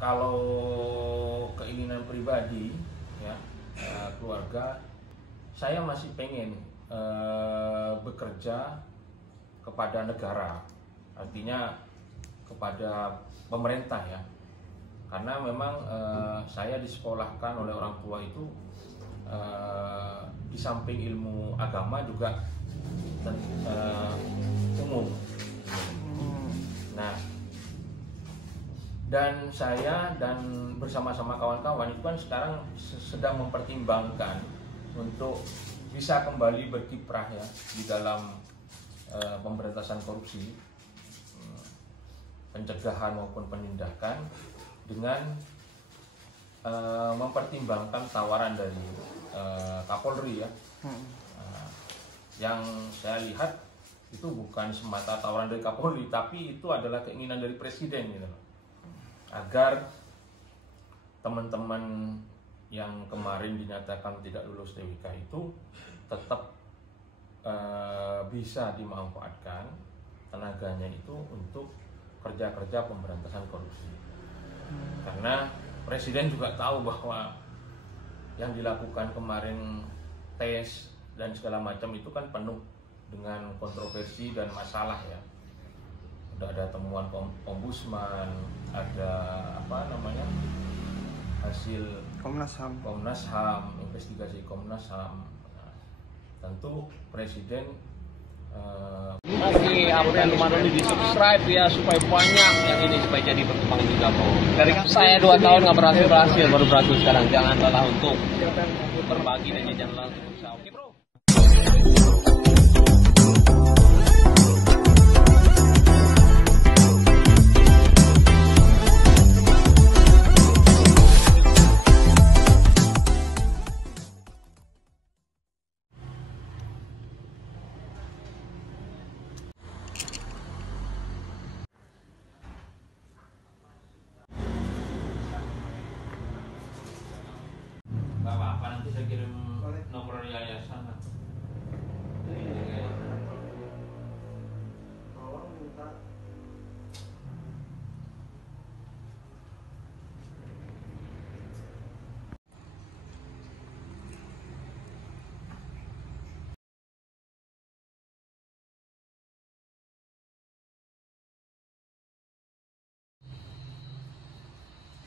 kalau keinginan pribadi ya, keluarga, saya masih pengen bekerja kepada negara, artinya kepada pemerintah ya, karena memang saya disekolahkan oleh orang tua itu di samping ilmu agama juga umum. Nah, dan saya dan bersama-sama kawan-kawan itu kan sekarang sedang mempertimbangkan untuk bisa kembali berkiprah ya di dalam pemberantasan korupsi, pencegahan maupun penindakan, dengan mempertimbangkan tawaran dari Kapolri ya. Yang saya lihat itu bukan semata tawaran dari Kapolri, tapi itu adalah keinginan dari Presiden gitu, agar teman-teman yang kemarin dinyatakan tidak lulus TWK itu tetap bisa dimanfaatkan tenaganya itu untuk kerja-kerja pemberantasan korupsi. Karena Presiden juga tahu bahwa yang dilakukan kemarin tes dan segala macam itu kan penuh dengan kontroversi dan masalah ya. Udah ada temuan Ombudsman, ada hasil Komnas HAM, investigasi Komnas HAM. Nah, tentu Presiden Oke, update lumayan di subscribe ya supaya banyak yang ini supaya jadi berkembang juga bro. Dari saya 2 tahun nggak berhasil, baru berhasil sekarang. Jangan lelah untuk berbagi dan jangan lelah untuk berusaha. Oke bro. nggak apa-apa, nanti saya kirim nomor yayasan.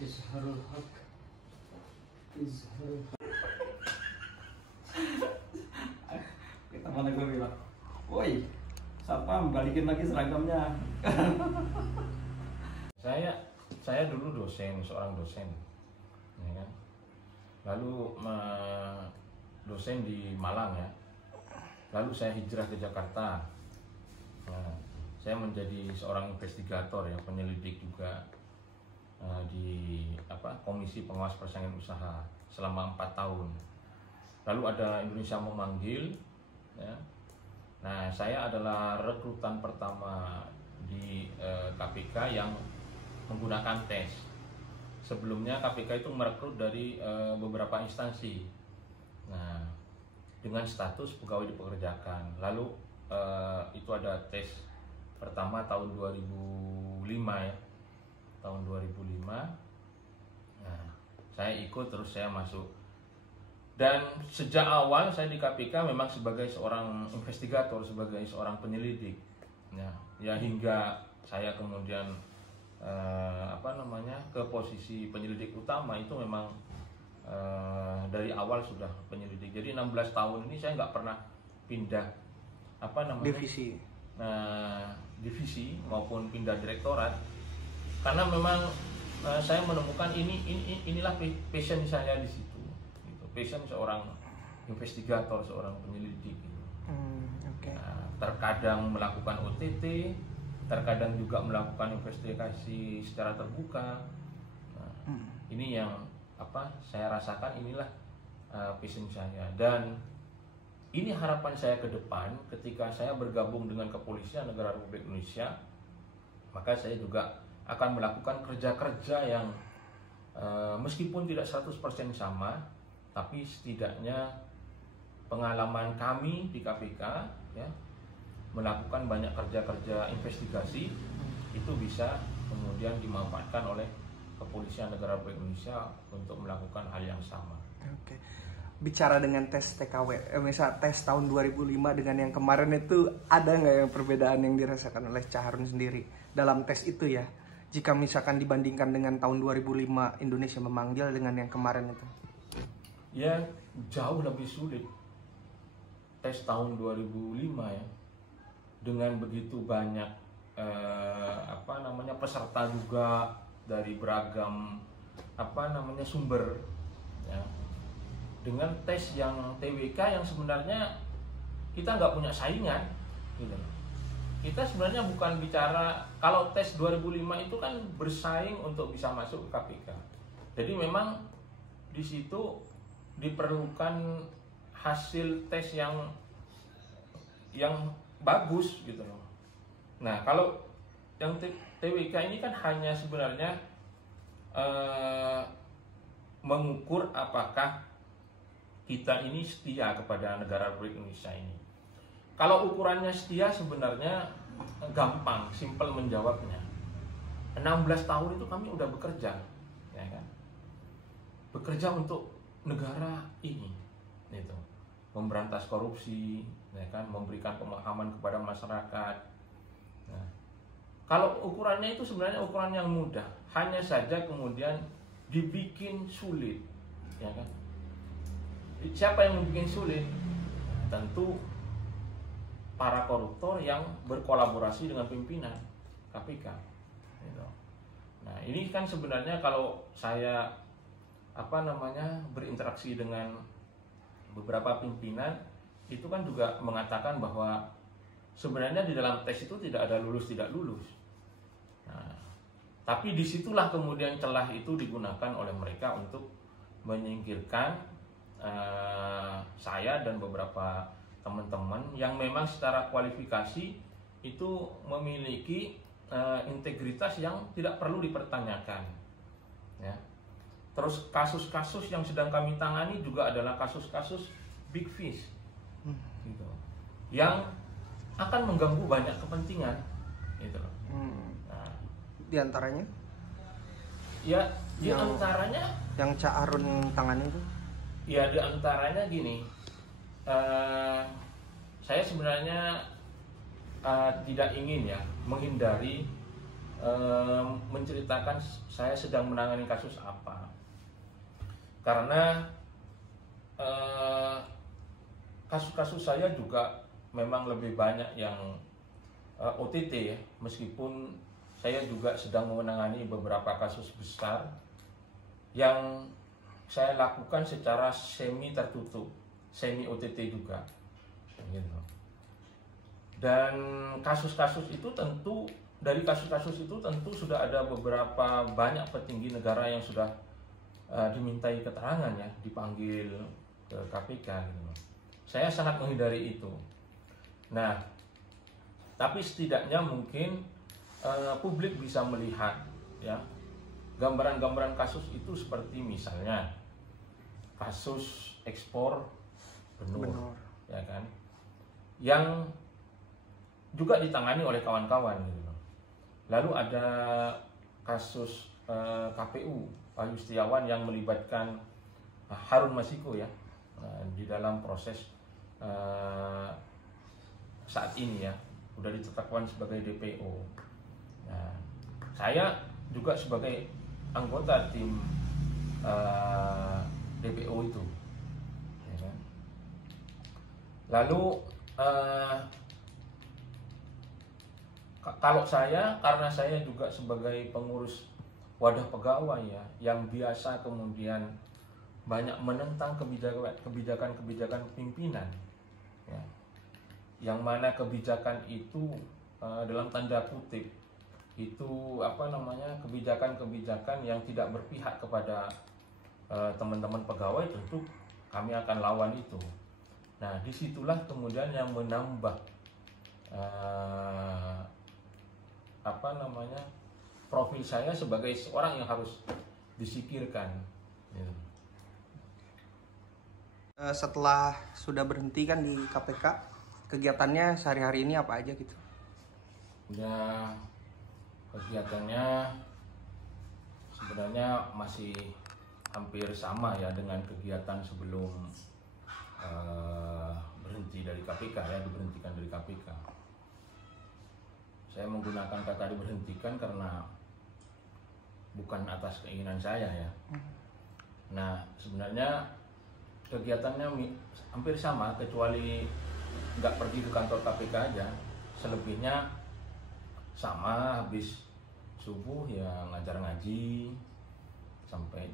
Izharul Haq. Kita mana gue bilang, woi, Sapam balikin lagi seragamnya. Saya dulu seorang dosen, ya kan? Lalu dosen di Malang ya. Lalu saya hijrah ke Jakarta. Nah, saya menjadi seorang investigator ya, penyelidik juga di Komisi Pengawas Persaingan Usaha selama 4 tahun. Lalu ada Indonesia Memanggil ya. Nah, saya adalah rekrutan pertama di KPK yang menggunakan tes. Sebelumnya KPK itu merekrut dari beberapa instansi. Nah, dengan status pegawai dipekerjakan. Lalu itu ada tes pertama tahun 2005 ya. Tahun 2005. Nah, saya ikut, terus saya masuk. Dan sejak awal saya di KPK memang sebagai seorang investigator, sebagai seorang penyelidik. Ya hingga saya kemudian ke posisi penyelidik utama itu memang dari awal sudah penyelidik. Jadi 16 tahun ini saya nggak pernah pindah divisi maupun pindah direktorat, karena memang saya menemukan inilah passion saya di situ, gitu. Passion seorang investigator, seorang penyelidik gitu. Nah, terkadang melakukan OTT, terkadang juga melakukan investigasi secara terbuka. Nah, ini yang saya rasakan, inilah passion saya, dan ini harapan saya ke depan ketika saya bergabung dengan Kepolisian Negara Republik Indonesia. Maka saya juga akan melakukan kerja-kerja yang meskipun tidak 100% sama, tapi setidaknya pengalaman kami di KPK ya, melakukan banyak kerja-kerja investigasi itu bisa kemudian dimanfaatkan oleh Kepolisian Negara Republik Indonesia untuk melakukan hal yang sama. Oke. Bicara dengan tes TKW, misal tes tahun 2005 dengan yang kemarin itu, ada nggak yang perbedaan yang dirasakan oleh Cak Harun sendiri dalam tes itu ya? Jika misalkan dibandingkan dengan tahun 2005 Indonesia memanggil dengan yang kemarin itu? Ya, jauh lebih sulit. Tes tahun 2005 ya, dengan begitu banyak peserta juga dari beragam sumber ya. Dengan tes yang TWK yang sebenarnya kita nggak punya saingan gitu. Kita sebenarnya bukan bicara, kalau tes 2005 itu kan bersaing untuk bisa masuk ke KPK. Jadi memang di situ diperlukan hasil tes yang bagus gitu loh. Nah, kalau yang TWK ini kan hanya sebenarnya mengukur apakah kita ini setia kepada negara Republik Indonesia ini. Kalau ukurannya setia sebenarnya gampang, simpel menjawabnya. 16 tahun itu kami udah bekerja, ya kan? Bekerja untuk negara ini, gitu. Memberantas korupsi, ya kan? Memberikan pemahaman kepada masyarakat. Nah, kalau ukurannya itu sebenarnya ukuran yang mudah, hanya saja kemudian dibikin sulit, ya kan? Siapa yang membuat sulit? Tentu para koruptor yang berkolaborasi dengan pimpinan KPK. Gitu. Nah, ini kan sebenarnya kalau saya berinteraksi dengan beberapa pimpinan, itu kan juga mengatakan bahwa sebenarnya di dalam tes itu tidak ada lulus tidak lulus. Nah, tapi disitulah kemudian celah itu digunakan oleh mereka untuk menyingkirkan saya dan beberapa teman-teman yang memang secara kualifikasi itu memiliki integritas yang tidak perlu dipertanyakan, ya. Terus kasus-kasus yang sedang kami tangani juga adalah kasus-kasus big fish, gitu, yang akan mengganggu banyak kepentingan, gitu loh. Nah, di antaranya? Ya, di antaranya yang Cak Harun tangani itu? Ya, di antaranya gini. Saya sebenarnya tidak ingin ya menghindari menceritakan saya sedang menangani kasus apa, karena kasus-kasus saya juga memang lebih banyak yang OTT ya, meskipun saya juga sedang menangani beberapa kasus besar yang saya lakukan secara semi tertutup, semi OTT juga, gitu. Dan kasus-kasus itu tentu, dari kasus-kasus itu tentu sudah ada beberapa banyak petinggi negara yang sudah dimintai keterangan ya, dipanggil ke KPK, gitu. Saya sangat menghindari itu. Nah, tapi setidaknya mungkin publik bisa melihat ya gambaran-gambaran kasus itu, seperti misalnya kasus ekspor benur, ya kan, yang juga ditangani oleh kawan-kawan gitu. Lalu ada kasus KPU Pak Yustiawan yang melibatkan Harun Masiku ya, di dalam proses saat ini ya, sudah ditetapkan sebagai DPO. Nah, saya juga sebagai anggota tim DPO itu, ya kan? Lalu kalau saya, karena saya juga sebagai pengurus wadah pegawai ya, yang biasa kemudian banyak menentang kebijakan pimpinan ya, yang mana kebijakan itu dalam tanda kutip itu kebijakan yang tidak berpihak kepada teman-teman pegawai, tentu kami akan lawan itu. Nah, disitulah kemudian yang menambah profil saya sebagai seorang yang harus disikirkan. Gitu. Setelah sudah berhenti kan di KPK, kegiatannya sehari-hari ini apa aja gitu? Ya, kegiatannya sebenarnya masih hampir sama ya dengan kegiatan sebelum berhenti dari KPK ya, diberhentikan dari KPK. Saya menggunakan kata diberhentikan karena bukan atas keinginan saya ya. Nah, sebenarnya kegiatannya hampir sama, kecuali nggak pergi ke kantor KPK aja. Selebihnya sama, habis subuh ya ngajar ngaji sampai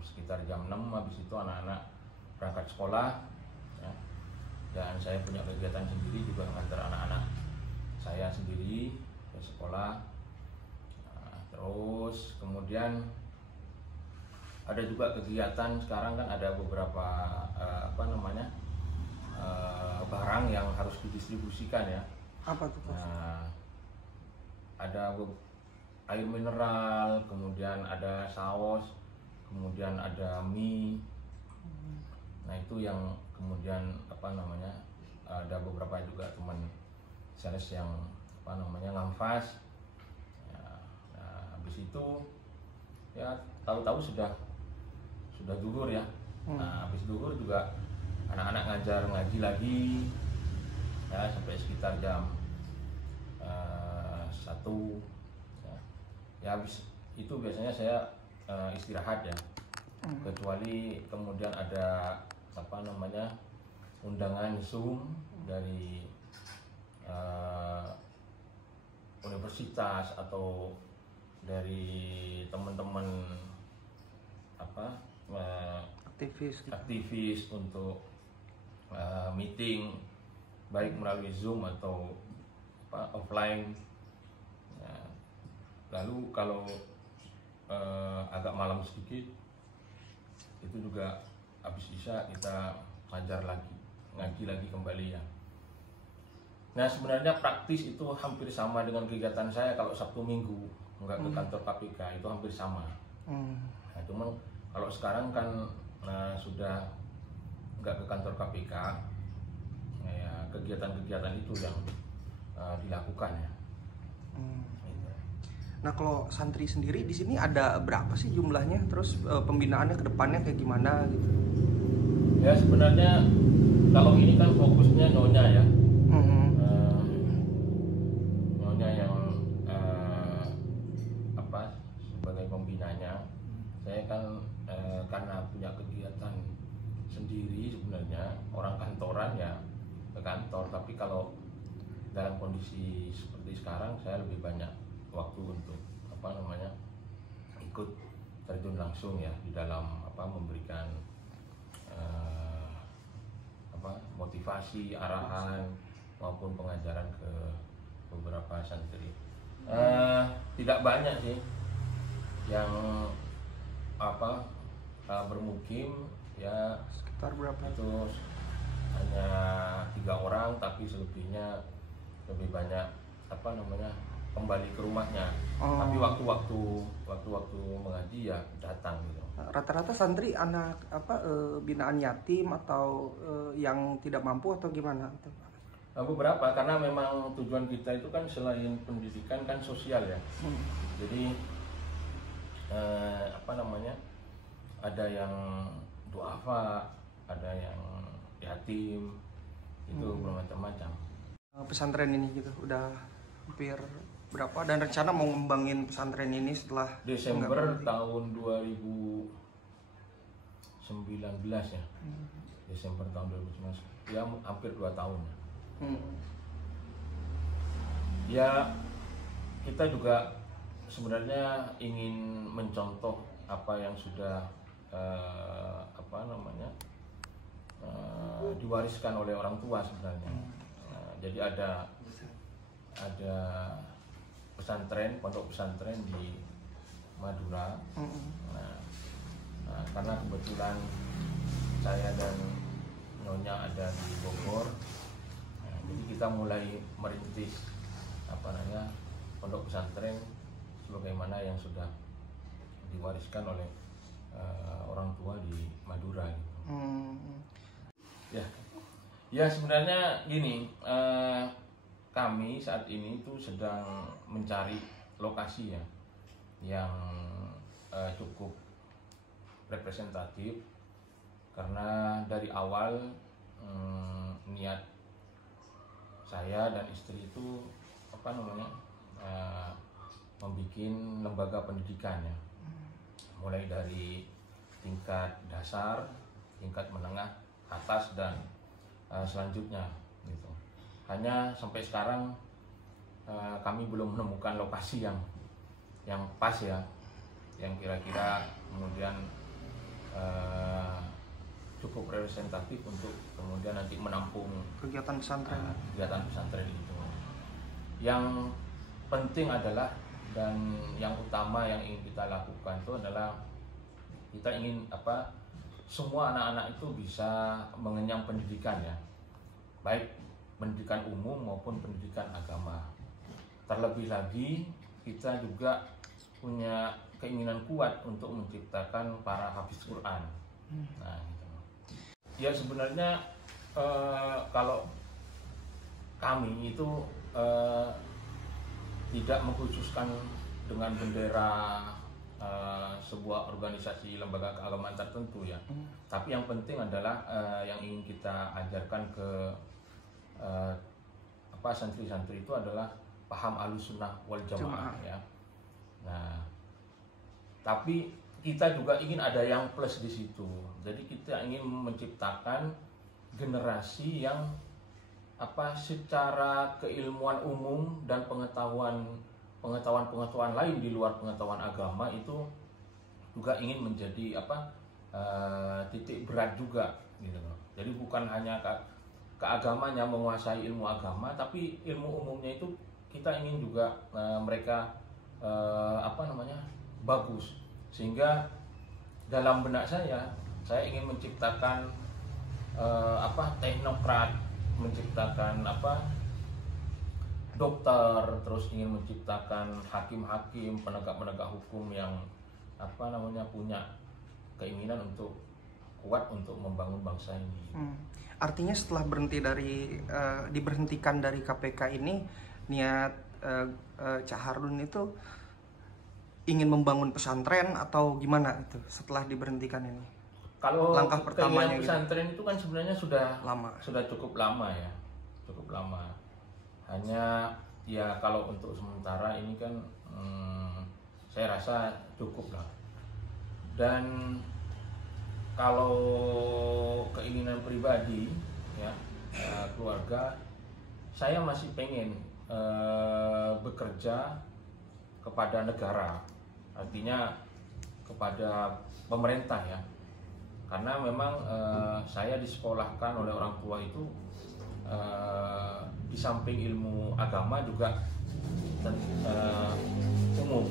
sekitar jam 6, habis itu anak-anak berangkat sekolah ya. Dan saya punya kegiatan sendiri juga, mengantar anak-anak saya sendiri ke sekolah. Nah, terus kemudian ada juga kegiatan sekarang kan ada beberapa barang yang harus didistribusikan ya. Apa tuh Pak? Nah, ada air mineral, kemudian ada saus, kemudian ada mie. Nah, itu yang kemudian ada beberapa juga teman sales yang ngamfas. Ya, nah, habis itu ya tahu-tahu sudah zuhur ya. Nah, habis zuhur juga anak-anak ngajar ngaji lagi ya sampai sekitar jam 1 ya. Ya habis itu biasanya saya istirahat ya, kecuali kemudian ada undangan Zoom dari universitas atau dari teman-teman aktivis untuk meeting baik melalui Zoom atau offline. Nah, lalu kalau agak malam sedikit itu juga habis isya kita ngaji lagi kembali ya. Nah, sebenarnya praktis itu hampir sama dengan kegiatan saya kalau Sabtu Minggu nggak ke kantor KPK, itu hampir sama. Nah, cuman kalau sekarang kan sudah nggak ke kantor KPK, ya, kegiatan-kegiatan itu yang dilakukan ya. Nah, kalau santri sendiri di sini ada berapa sih jumlahnya? Terus pembinaannya ke depannya kayak gimana gitu? Ya, sebenarnya kalau ini kan fokusnya Nyonya ya. Nyonya yang sebagai pembinanya. Saya kan karena punya kegiatan sendiri, sebenarnya orang kantoran ya ke kantor, tapi kalau dalam kondisi seperti sekarang saya lebih banyak waktu untuk ikut terjun langsung ya di dalam memberikan motivasi, arahan maupun pengajaran ke beberapa santri. Tidak banyak sih yang bermukim ya, Sekitar berapa? itu hanya 3 orang, tapi selebihnya lebih banyak kembali ke rumahnya. Tapi waktu-waktu mengaji ya datang gitu. Rata-rata santri anak binaan yatim atau yang tidak mampu atau gimana? Beberapa, karena memang tujuan kita itu kan selain pendidikan kan sosial ya. Jadi ada yang duafa, ada yang yatim, itu bermacam-macam. Pesantren ini gitu udah hampir berapa, dan rencana mau ngembangin pesantren ini setelah Desember tahun 2019 ya. Desember tahun 2019 ya, hampir 2 tahun. Ya, kita juga sebenarnya ingin mencontoh apa yang sudah diwariskan oleh orang tua sebenarnya. Jadi ada pondok pesantren di Madura. Karena kebetulan saya dan Nyonya ada di Bogor, jadi kita mulai merintis pondok pesantren sebagaimana yang sudah diwariskan oleh orang tua di Madura gitu. Ya sebenarnya gini, kami saat ini tuh sedang mencari lokasi ya yang cukup representatif, karena dari awal niat saya dan istri itu membuat lembaga pendidikan ya, mulai dari tingkat dasar, tingkat menengah, atas, dan selanjutnya gitu. Hanya sampai sekarang kami belum menemukan lokasi yang pas ya, yang kira-kira kemudian cukup representatif untuk kemudian nanti menampung kegiatan pesantren itu. Yang penting adalah, dan yang utama yang ingin kita lakukan itu adalah kita ingin semua anak-anak itu bisa mengenyam pendidikan ya, baik pendidikan umum maupun pendidikan agama. Terlebih lagi kita juga punya keinginan kuat untuk menciptakan para hafiz Quran. Nah, gitu. Ya sebenarnya kalau kami itu tidak mengkhususkan dengan bendera sebuah organisasi lembaga keagamaan tertentu ya. Tapi yang penting adalah yang ingin kita ajarkan ke santri-santri itu adalah paham Ahlussunnah wal Jamaah ya. Nah, tapi kita juga ingin ada yang plus di situ. Jadi kita ingin menciptakan generasi yang secara keilmuan umum dan pengetahuan lain di luar pengetahuan agama itu juga ingin menjadi titik berat juga gitu loh. Jadi bukan hanya keagamanya menguasai ilmu agama, tapi ilmu umumnya itu kita ingin juga mereka bagus, sehingga dalam benak saya ingin menciptakan teknokrat, menciptakan dokter, terus ingin menciptakan hakim-hakim, penegak-penegak hukum yang punya keinginan untuk kuat untuk membangun bangsa ini. Artinya setelah diberhentikan dari KPK ini, niat Cak Harun itu ingin membangun pesantren atau gimana itu setelah diberhentikan ini? Kalau langkah pertamanya pesantren itu kan sebenarnya sudah cukup lama ya, cukup lama. Hanya ya kalau untuk sementara ini kan saya rasa cukup lah. Dan kalau keinginan pribadi ya, keluarga, saya masih pengen bekerja kepada negara, artinya kepada pemerintah ya. Karena memang saya disekolahkan oleh orang tua itu di samping ilmu agama juga umum.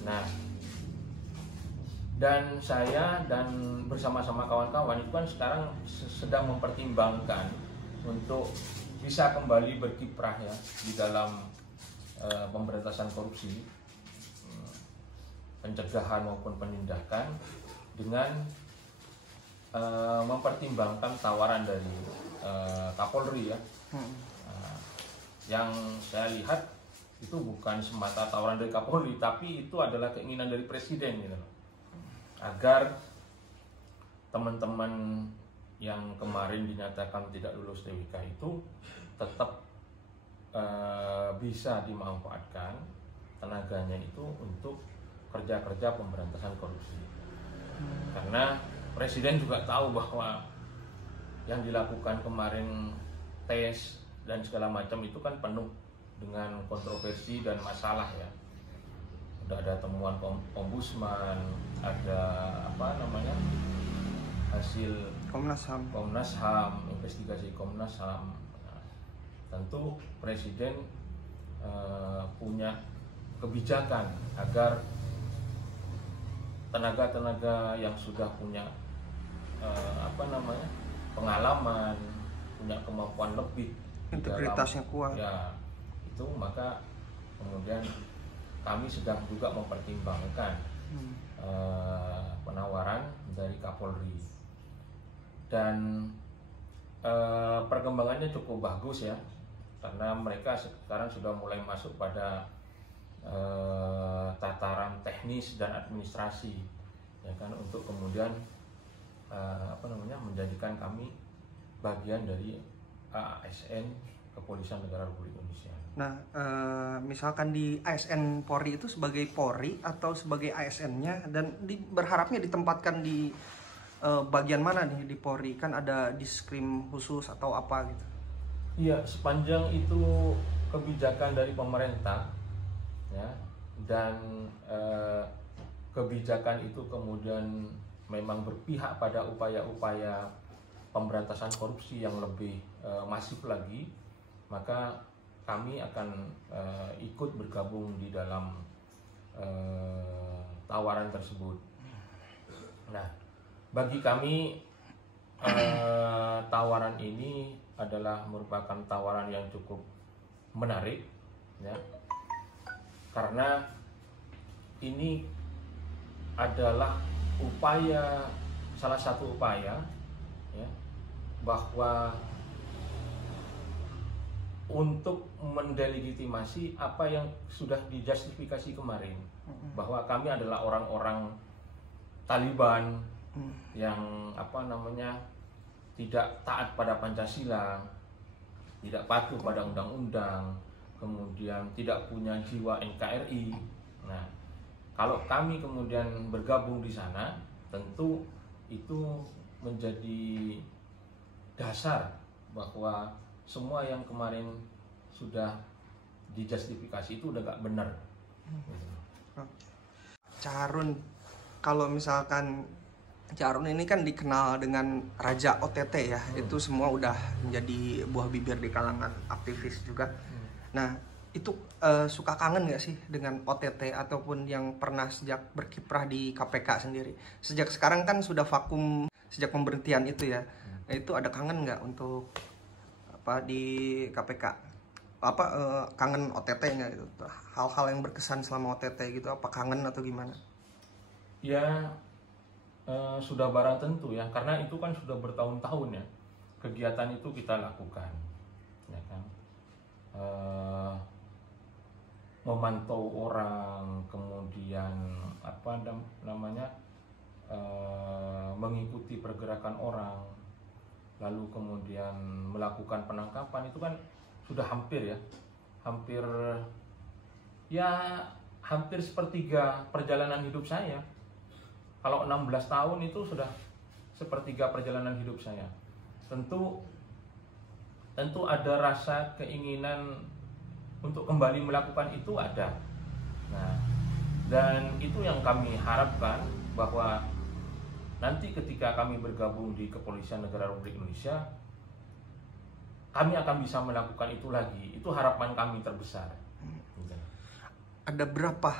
Nah, dan saya dan bersama-sama kawan-kawan itu kan sekarang sedang mempertimbangkan untuk bisa kembali berkiprah ya di dalam pemberantasan korupsi, pencegahan maupun penindakan, dengan mempertimbangkan tawaran dari Kapolri ya. Yang saya lihat itu bukan semata tawaran dari Kapolri, tapi itu adalah keinginan dari Presiden gitu, agar teman-teman yang kemarin dinyatakan tidak lulus TWK itu tetap bisa dimanfaatkan tenaganya itu untuk kerja-kerja pemberantasan korupsi. Karena Presiden juga tahu bahwa yang dilakukan kemarin tes dan segala macam itu kan penuh dengan kontroversi dan masalah ya. Udah ada temuan Ombudsman, ada hasil Komnas HAM, investigasi Komnas HAM. Nah, tentu Presiden punya kebijakan agar tenaga-tenaga yang sudah punya pengalaman, punya kemampuan lebih, integritasnya kuat ya, itu maka kemudian kami sedang juga mempertimbangkan penawaran dari Kapolri. Dan perkembangannya cukup bagus ya, karena mereka sekarang sudah mulai masuk pada tataran teknis dan administrasi, ya kan, untuk kemudian menjadikan kami bagian dari ASN Kepolisian Negara Republik Indonesia. Nah, misalkan di ASN Polri itu sebagai Polri atau sebagai ASN-nya, dan berharapnya ditempatkan di bagian mana nih di Polri? Kan ada diskrim khusus atau apa gitu? Iya, sepanjang itu kebijakan dari pemerintah, ya, dan kebijakan itu kemudian memang berpihak pada upaya-upaya pemberantasan korupsi yang lebih masif lagi, maka kami akan ikut bergabung di dalam tawaran tersebut. Nah, bagi kami tawaran ini adalah merupakan tawaran yang cukup menarik, ya, karena ini adalah salah satu upaya, ya, bahwa untuk mendelegitimasi apa yang sudah dijustifikasi kemarin, bahwa kami adalah orang-orang Taliban yang tidak taat pada Pancasila, tidak patuh pada undang-undang, kemudian tidak punya jiwa NKRI. Nah, kalau kami kemudian bergabung di sana, tentu itu menjadi dasar bahwa semua yang kemarin sudah dijustifikasi itu udah gak benar. Charun, kalau misalkan Charun ini kan dikenal dengan Raja OTT ya, itu semua udah menjadi buah bibir di kalangan aktivis juga. Nah, itu suka kangen gak sih dengan OTT ataupun yang pernah sejak berkiprah di KPK sendiri? Sejak sekarang kan sudah vakum sejak pemberhentian itu ya. Nah, itu ada kangen nggak untuk di KPK? Kangen OTT nggak gitu? Hal-hal yang berkesan selama OTT gitu, apa kangen atau gimana? Ya, sudah barang tentu ya, karena itu kan sudah bertahun-tahun ya kegiatan itu kita lakukan, ya kan, memantau orang, kemudian mengikuti pergerakan orang, lalu kemudian melakukan penangkapan. Itu kan sudah hampir sepertiga perjalanan hidup saya. Kalau 16 tahun itu sudah sepertiga perjalanan hidup saya. Tentu ada rasa keinginan untuk kembali melakukan itu, ada. Nah, dan itu yang kami harapkan, bahwa nanti ketika kami bergabung di Kepolisian Negara Republik Indonesia, kami akan bisa melakukan itu lagi. Itu harapan kami terbesar. Ada berapa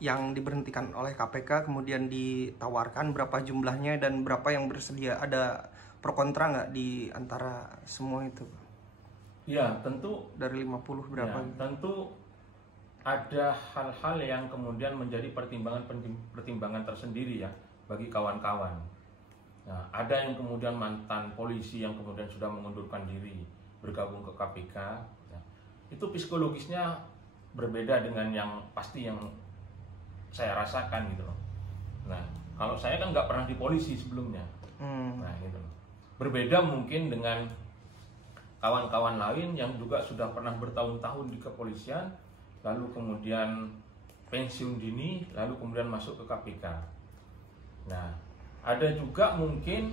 yang diberhentikan oleh KPK kemudian ditawarkan, berapa jumlahnya dan berapa yang bersedia? Ada pro kontra nggak di antara semua itu? Ya, tentu dari 50 berapa? Ya, tentu ada hal-hal yang kemudian menjadi pertimbangan tersendiri ya bagi kawan-kawan. Nah, ada yang kemudian mantan polisi yang kemudian sudah mengundurkan diri bergabung ke KPK. Nah, itu psikologisnya berbeda dengan yang saya rasakan gitu loh. Nah, kalau saya kan nggak pernah di polisi sebelumnya. Nah, gitu. Berbeda mungkin dengan kawan-kawan lain yang juga sudah pernah bertahun-tahun di kepolisian, lalu kemudian pensiun dini, lalu kemudian masuk ke KPK. Nah, ada juga mungkin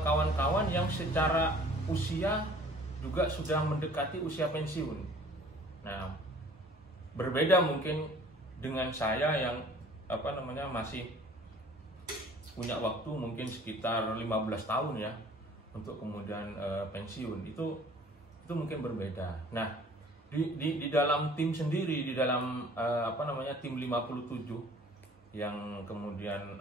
kawan-kawan yang secara usia juga sudah mendekati usia pensiun. Nah, berbeda mungkin dengan saya yang masih punya waktu mungkin sekitar 15 tahun ya untuk kemudian pensiun. Itu mungkin berbeda. Nah, di dalam tim sendiri, di dalam tim 57 yang kemudian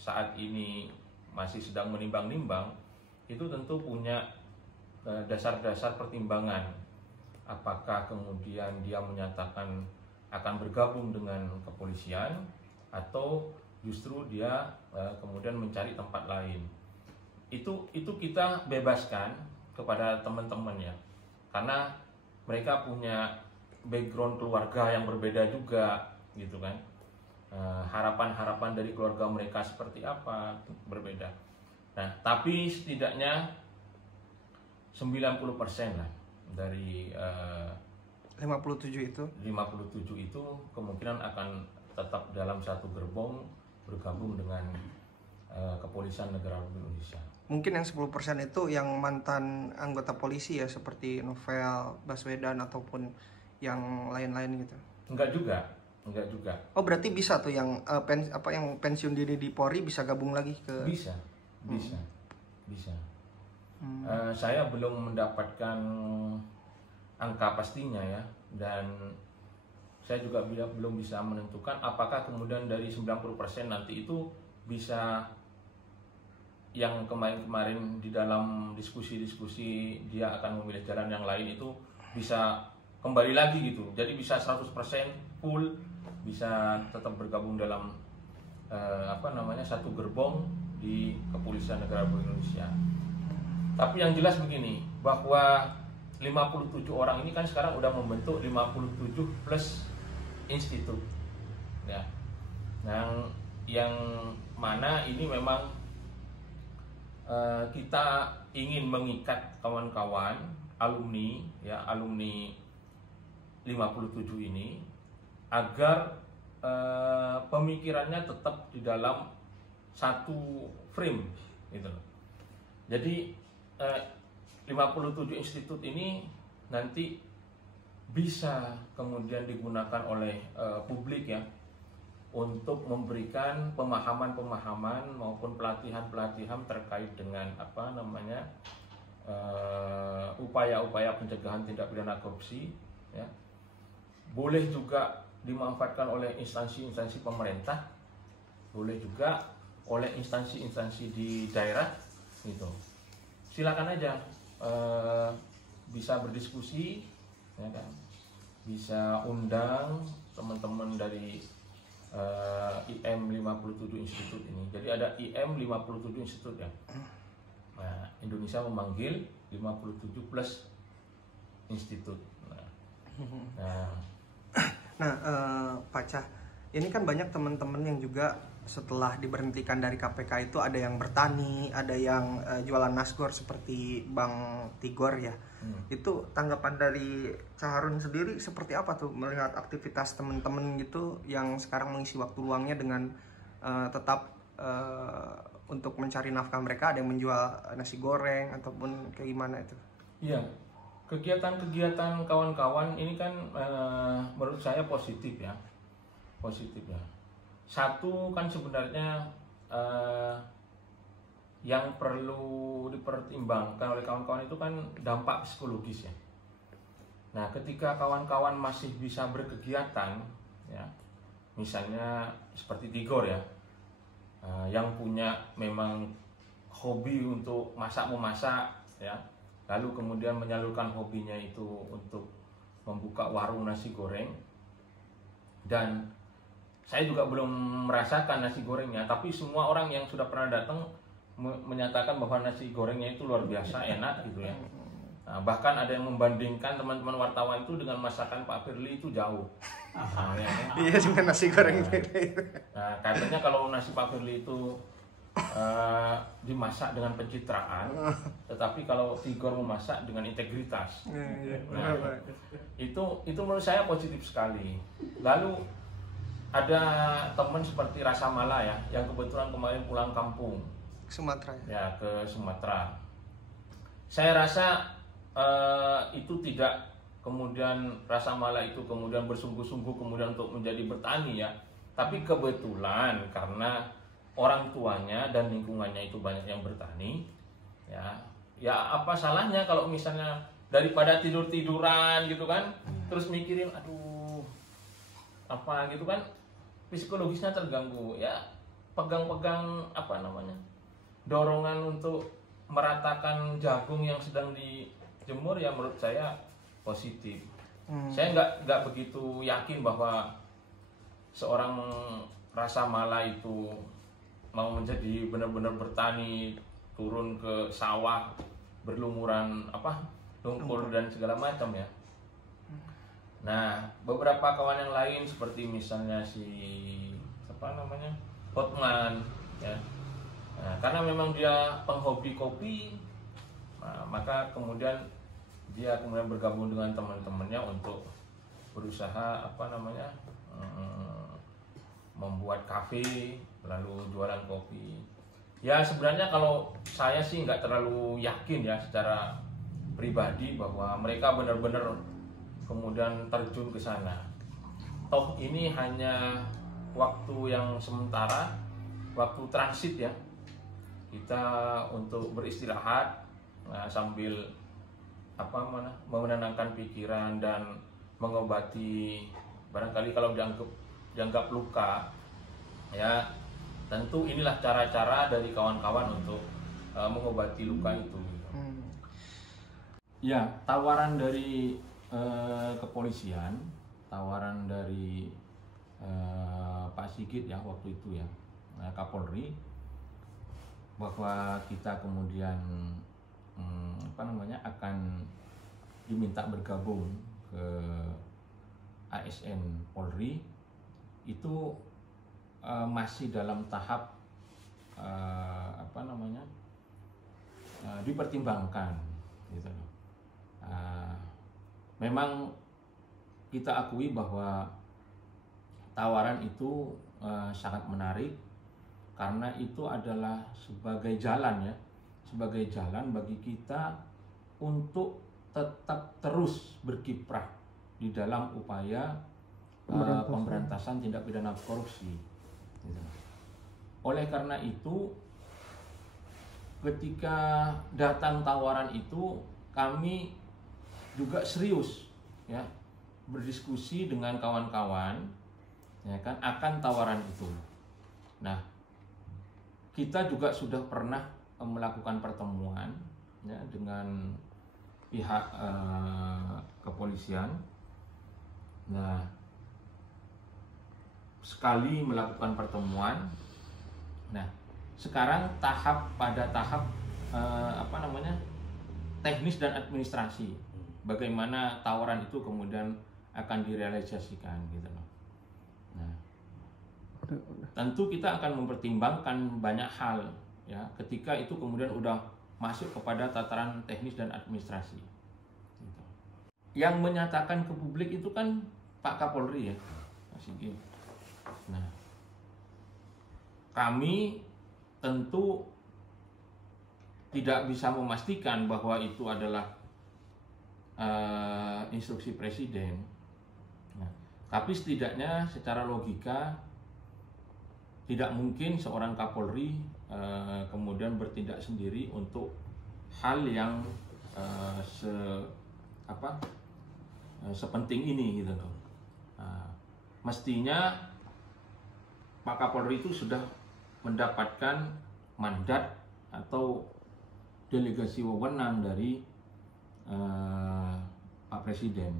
saat ini masih sedang menimbang-nimbang, itu tentu punya dasar-dasar pertimbangan. Apakah kemudian dia menyatakan akan bergabung dengan kepolisian atau justru dia kemudian mencari tempat lain. Itu kita bebaskan kepada teman-teman ya. karena mereka punya background keluarga yang berbeda juga gitu kan. Harapan-harapan dari keluarga mereka seperti apa berbeda. Nah, tapi setidaknya 90% lah dari 57 itu 57 itu kemungkinan akan tetap dalam satu gerbong bergabung dengan Kepolisian Negara Republik Indonesia. mungkin yang 10% itu yang mantan anggota polisi ya, seperti Novel Baswedan ataupun yang lain-lain gitu. Enggak juga. Oh, berarti bisa tuh yang yang pensiun dini di Polri bisa gabung lagi ke Bisa. Saya belum mendapatkan angka pastinya ya, dan saya juga belum bisa menentukan apakah kemudian dari 90% nanti itu bisa, yang kemarin-kemarin di dalam diskusi-diskusi dia akan memilih jalan yang lain itu bisa kembali lagi gitu. Jadi bisa 100% full, bisa tetap bergabung dalam satu gerbong di Kepolisian Negara Republik Indonesia. Tapi yang jelas begini, bahwa 57 orang ini kan sekarang udah membentuk 57 plus institut ya. Yang mana ini memang kita ingin mengikat kawan-kawan alumni 57 ini agar pemikirannya tetap di dalam satu frame gitu loh. Jadi 57 institut ini nanti bisa kemudian digunakan oleh publik ya, untuk memberikan pemahaman-pemahaman maupun pelatihan-pelatihan terkait dengan upaya-upaya pencegahan tindak pidana korupsi ya. Boleh juga dimanfaatkan oleh instansi-instansi pemerintah, boleh juga oleh instansi-instansi di daerah gitu. Silakan aja bisa berdiskusi ya kan, bisa undang teman-teman dari IM 57 Institut ini. Jadi ada IM 57 Institut ya. Nah, Indonesia memanggil 57 plus institut. Pak Cah, ini kan banyak teman-teman yang juga setelah diberhentikan dari KPK itu ada yang bertani, ada yang jualan nasgor seperti Bang Tigor ya. Itu tanggapan dari Cah Harun sendiri seperti apa tuh melihat aktivitas teman-teman gitu yang sekarang mengisi waktu luangnya dengan tetap untuk mencari nafkah mereka, ada yang menjual nasi goreng ataupun kayak gimana itu? Iya, kegiatan-kegiatan kawan-kawan ini kan menurut saya positif ya. Satu kan sebenarnya yang perlu dipertimbangkan oleh kawan-kawan itu kan dampak psikologis ya. Nah, ketika kawan-kawan masih bisa berkegiatan ya, misalnya seperti Tigor ya, yang punya memang hobi untuk memasak ya, lalu kemudian menyalurkan hobinya itu untuk membuka warung nasi goreng. Dan saya juga belum merasakan nasi gorengnya, tapi semua orang yang sudah pernah datang menyatakan bahwa nasi gorengnya itu luar biasa enak gitu ya. Nah, bahkan ada yang membandingkan teman-teman wartawan itu dengan masakan Pak Firly itu jauh. Iya, dengan nasi goreng. Nah, katanya kalau nasi Pak Firly itu dimasak dengan pencitraan, tetapi kalau Tigor memasak dengan integritas. Nah, itu menurut saya positif sekali. Lalu ada teman seperti Rasa Mala ya, yang kebetulan kemarin pulang kampung Sumatera ya, ke Sumatera. Saya rasa itu tidak kemudian Rasa Mala itu kemudian bersungguh-sungguh kemudian untuk menjadi bertani ya, tapi kebetulan karena orang tuanya dan lingkungannya itu banyak yang bertani ya apa salahnya kalau misalnya daripada tiduran gitu kan, terus mikirin aduh apa gitu kan, psikologisnya terganggu ya, pegang-pegang dorongan untuk meratakan jagung yang sedang dijemur ya, menurut saya positif. Saya nggak begitu yakin bahwa seorang Rasa Mala itu mau menjadi benar-benar bertani, turun ke sawah, berlumuran lumpur dan segala macam ya. Nah, beberapa kawan yang lain seperti misalnya si Hotman ya. Nah, karena memang dia penghobi kopi, maka kemudian dia bergabung dengan teman-temannya untuk berusaha membuat kafe lalu jualan kopi. Ya sebenarnya kalau saya sih nggak terlalu yakin ya secara pribadi bahwa mereka benar-benar kemudian terjun ke sana. Toh ini hanya waktu yang sementara, waktu transit ya. Kita untuk beristirahat sambil menenangkan pikiran dan mengobati barangkali kalau dianggap luka ya. Tentu inilah cara-cara dari kawan-kawan untuk mengobati luka itu. Ya, tawaran dari kepolisian, tawaran dari Pak Sigit ya waktu itu ya, Kapolri, bahwa kita kemudian akan diminta bergabung ke ASN Polri, itu masih dalam tahap dipertimbangkan gitu. Memang kita akui bahwa tawaran itu sangat menarik karena itu adalah sebagai jalan bagi kita untuk tetap terus berkiprah di dalam upaya pemberantasan tindak pidana korupsi. Oleh karena itu, ketika datang tawaran itu, kami juga serius ya berdiskusi dengan kawan-kawan ya kan akan tawaran itu. Nah, kita juga sudah pernah melakukan pertemuan ya dengan pihak kepolisian. Nah, sekali melakukan pertemuan. Nah, sekarang pada tahap teknis dan administrasi. Bagaimana tawaran itu kemudian akan direalisasikan gitu loh. Nah, tentu kita akan mempertimbangkan banyak hal ya ketika itu kemudian udah masuk kepada tataran teknis dan administrasi. Gitu. Yang menyatakan ke publik itu kan Pak Kapolri ya, Pak Sigit. Nah, kami tentu tidak bisa memastikan bahwa itu adalah instruksi presiden. Nah, tapi setidaknya secara logika tidak mungkin seorang Kapolri kemudian bertindak sendiri untuk hal yang sepenting ini gitu loh. Nah, mestinya Pak Kapolri itu sudah mendapatkan mandat atau delegasi wewenang dari Pak Presiden.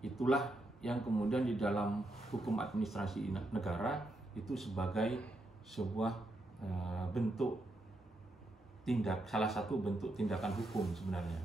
Itulah yang kemudian di dalam hukum administrasi negara itu sebagai sebuah salah satu bentuk tindakan hukum sebenarnya.